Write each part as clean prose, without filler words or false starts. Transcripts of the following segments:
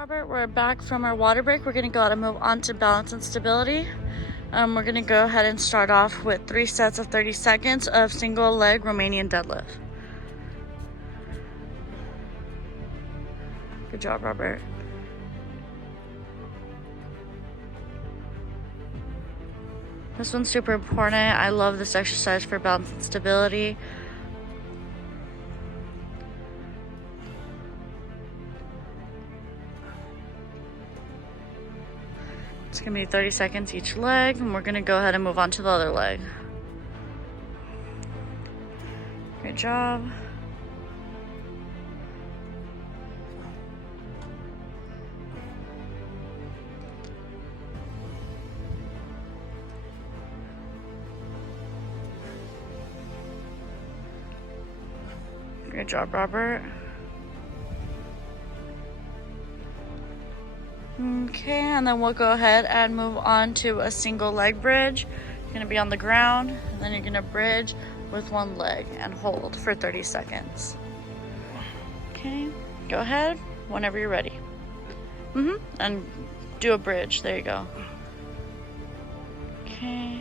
Robert, we're back from our water break. We're going to go ahead and move on to balance and stability. We're going to go ahead and start off with 3 sets of 30 seconds of single leg Romanian deadlift. Good job, Robert. This one's super important. I love this exercise for balance and stability. It's gonna be 30 seconds each leg, and we're gonna go ahead and move on to the other leg. Great job. Great job, Robert. Okay, and then we'll go ahead and move on to a single leg bridge. You're gonna be on the ground, and then you're gonna bridge with one leg and hold for 30 seconds. Okay, go ahead whenever you're ready. And do a bridge, there you go. Okay.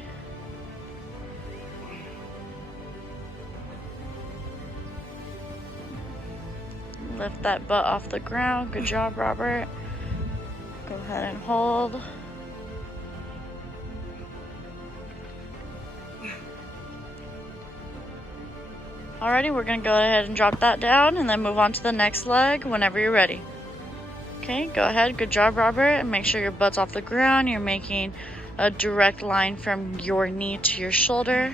Lift that butt off the ground. Good job, Robert. Go ahead and hold. Alrighty, we're gonna go ahead and drop that down and then move on to the next leg whenever you're ready. Okay, go ahead. Good job, Robert. And make sure your butt's off the ground. You're making a direct line from your knee to your shoulder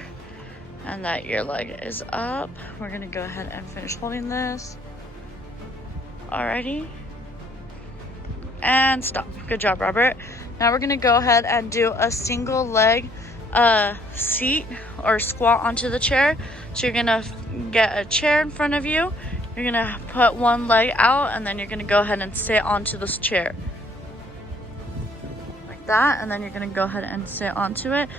and that your leg is up. We're gonna go ahead and finish holding this. Alrighty. And stop. Good job, Robert. Now we're gonna go ahead and do a single leg seat or squat onto the chair. So you're gonna get a chair in front of you. You're gonna put one leg out and then you're gonna go ahead and sit onto this chair. Like that. And then you're gonna go ahead and sit onto it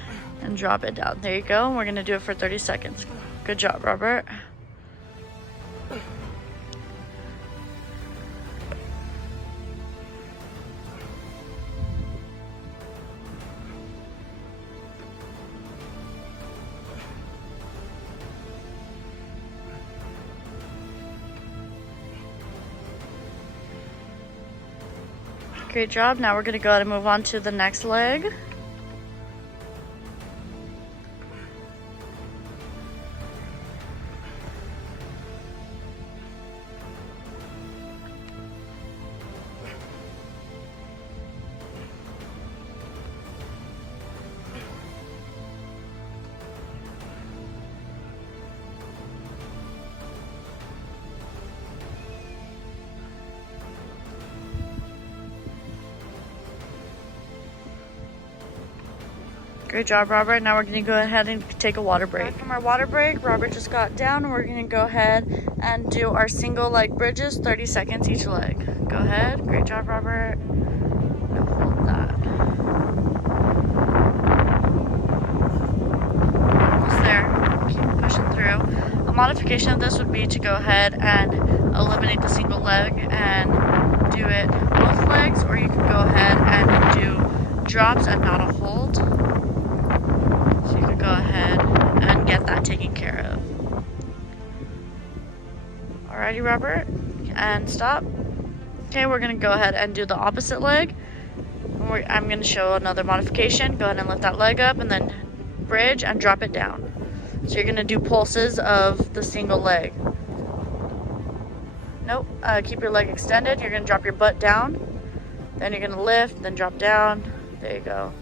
and drop it down. There you go. And we're gonna do it for 30 seconds. Good job, Robert. Great job. Now we're going to go ahead and move on to the next leg. Great job, Robert. Now we're going to go ahead and take a water break. From our water break, Robert just got down. And we're going to go ahead and do our single leg bridges, 30 seconds each leg. Go ahead. Great job, Robert. Now hold that. Almost there. Keep pushing through. A modification of this would be to go ahead and eliminate the single leg and do it both legs, or you can go ahead and do drops and not a hold. So you can go ahead and get that taken care of. Alrighty, Robert, and stop. Okay, we're gonna go ahead and do the opposite leg. I'm gonna show another modification. Go ahead and lift that leg up and then bridge and drop it down. So you're gonna do pulses of the single leg. Nope, keep your leg extended. You're gonna drop your butt down. Then you're gonna lift, then drop down. There you go.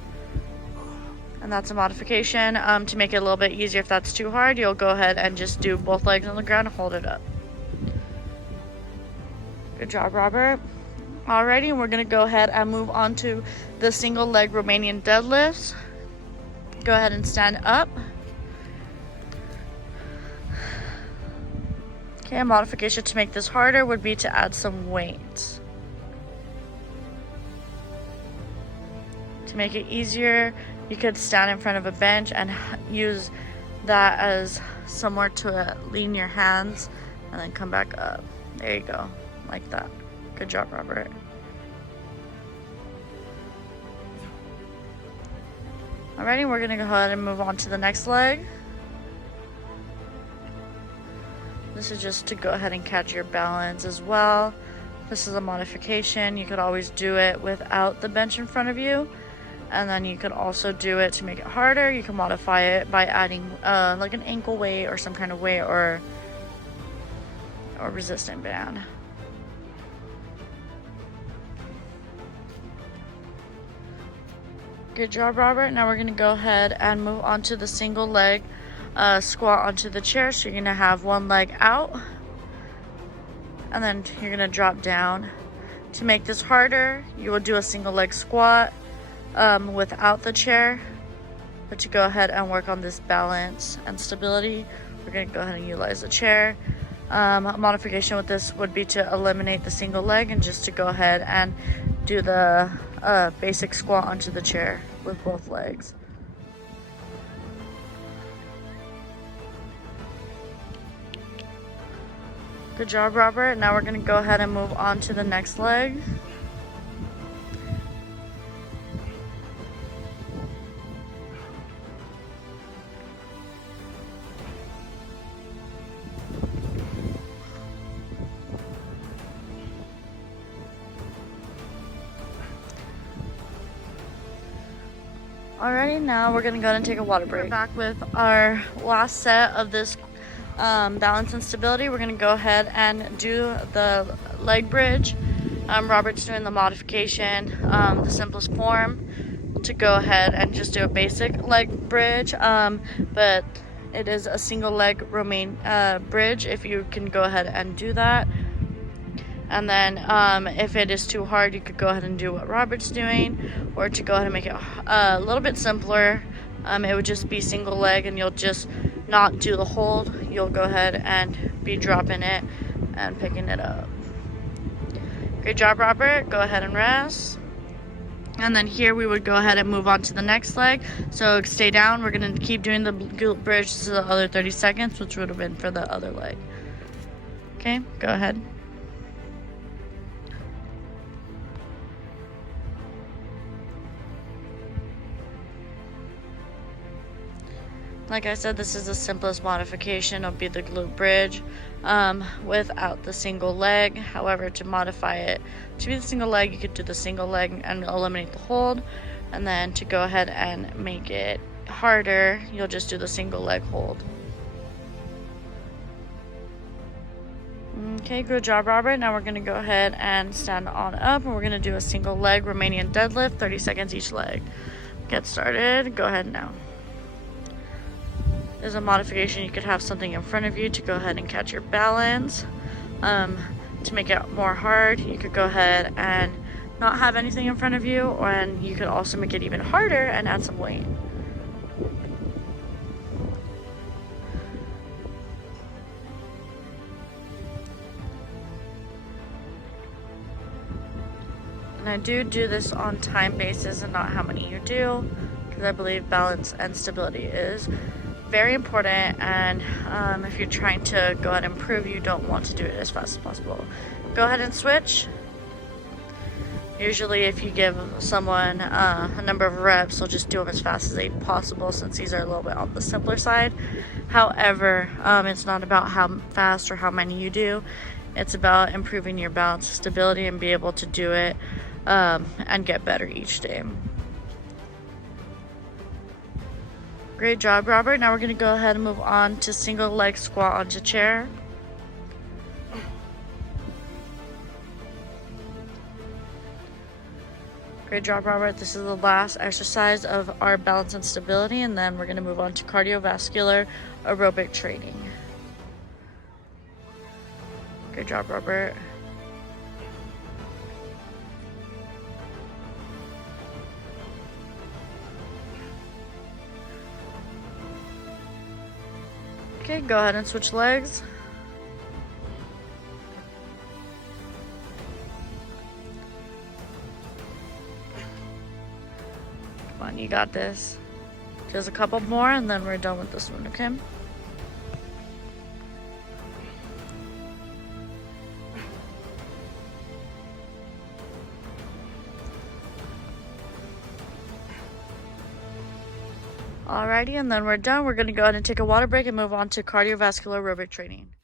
And that's a modification. To make it a little bit easier, if that's too hard, you'll go ahead and just do both legs on the ground and hold it up. Good job, Robert. Alrighty, we're gonna go ahead and move on to the single leg Romanian deadlifts. Go ahead and stand up. Okay, a modification to make this harder would be to add some weight. To make it easier, you could stand in front of a bench and use that as somewhere to lean your hands and then come back up. There you go, like that. Good job, Robert. Alrighty, we're gonna go ahead and move on to the next leg. This is just to go ahead and catch your balance as well. This is a modification. You could always do it without the bench in front of you. And then you could also do it to make it harder. You can modify it by adding like an ankle weight or some kind of weight or resistant band. Good job, Robert. Now we're gonna go ahead and move on to the single leg squat onto the chair. So you're gonna have one leg out and then you're gonna drop down. To make this harder, you will do a single leg squat without the chair. But to go ahead and work on this balance and stability, we're gonna go ahead and utilize the chair. A modification with this would be to eliminate the single leg and just to go ahead and do the basic squat onto the chair with both legs. Good job, Robert. Now we're going to go ahead and move on to the next leg. Alrighty, now we're gonna go ahead and take a water break. We're back with our last set of this balance and stability. We're gonna go ahead and do the leg bridge. Robert's doing the modification, the simplest form, to go ahead and just do a basic leg bridge, but it is a single leg romaine bridge if you can go ahead and do that. And then if it is too hard, you could go ahead and do what Robert's doing, or to go ahead and make it a little bit simpler, it would just be single leg and you'll just not do the hold. You'll go ahead and be dropping it and picking it up. Great job, Robert. Go ahead and rest. And then here we would go ahead and move on to the next leg. So stay down. We're going to keep doing the glute bridge to the other 30 seconds, which would have been for the other leg. Okay, go ahead. Like I said, this is the simplest modification. It'll be the glute bridge without the single leg. However, to modify it to be the single leg, you could do the single leg and eliminate the hold. And then to go ahead and make it harder, you'll just do the single leg hold. Okay, good job, Robert. Now we're going to go ahead and stand on up, and we're going to do a single leg Romanian deadlift, 30 seconds each leg. Get started. Go ahead now. There's a modification. You could have something in front of you to go ahead and catch your balance. To make it more hard, you could go ahead and not have anything in front of you, and you could also make it even harder and add some weight. And I do this on time basis and not how many you do, because I believe balance and stability is very important, and if you're trying to go ahead and improve, you don't want to do it as fast as possible. Go ahead and switch. Usually if you give someone a number of reps, they'll just do them as fast as possible, since these are a little bit on the simpler side. However, it's not about how fast or how many you do. It's about improving your balance and stability and be able to do it and get better each day. Great job, Robert. Now we're going to go ahead and move on to single leg squat onto chair. Great job, Robert. This is the last exercise of our balance and stability, and then we're going to move on to cardiovascular aerobic training. Great job, Robert. Okay, go ahead and switch legs. Come on, you got this. Just a couple more and then we're done with this one, okay? Alrighty, and then we're done. We're going to go ahead and take a water break and move on to cardiovascular aerobic training.